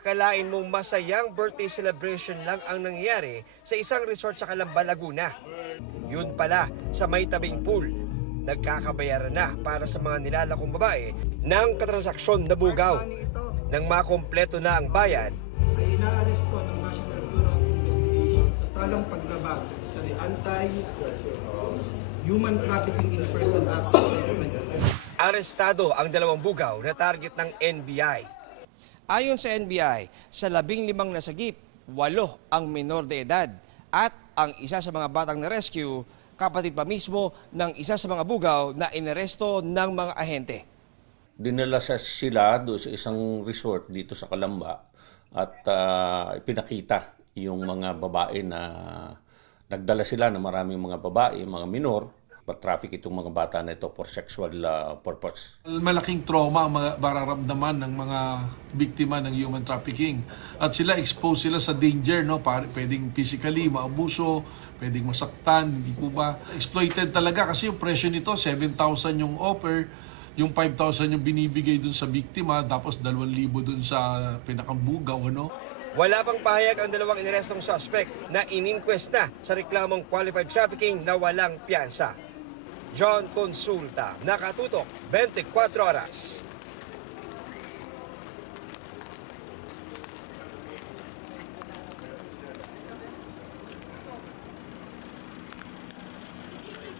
Akalain mong masayang birthday celebration lang ang nangyayari sa isang resort sa Calamba, Laguna. Yun pala, sa may tabing pool, nagkakabayaran na para sa mga nilalakong babae ng katransaksyon na bugaw. Nang makompleto na ang bayad, ay inaaresto ng National Bureau of Investigation sa salang paglabag sa Anti-Human Trafficking in Person Act. arestado ang dalawang bugaw na target ng NBI. Ayon sa NBI, sa 15 nasagip, 8 ang menor de edad at ang isa sa mga batang na-rescue, kapatid pa mismo ng isa sa mga bugaw na inaresto ng mga ahente. Dinala sila doon sa isang resort dito sa Calamba at ipinakita yung mga babae na nagdala sila ng maraming mga babae, mga minor, traffic itong mga bata na ito for sexual purpose. Malaking trauma ang mararamdaman ng mga biktima ng human trafficking. At sila exposed sila sa danger, no? Pwedeng physically maabuso, pwedeng masaktan, hindi po ba? Exploited talaga kasi yung presyo nito, 7,000 yung offer, yung 5,000 yung binibigay dun sa biktima, tapos 2,000 dun sa pinakambugaw, ano? Wala pang pahayag ang dalawang inarestong suspect na ininquest na sa reklamong qualified trafficking na walang piyansa. John Consulta, Nakatutok, 24 Oras.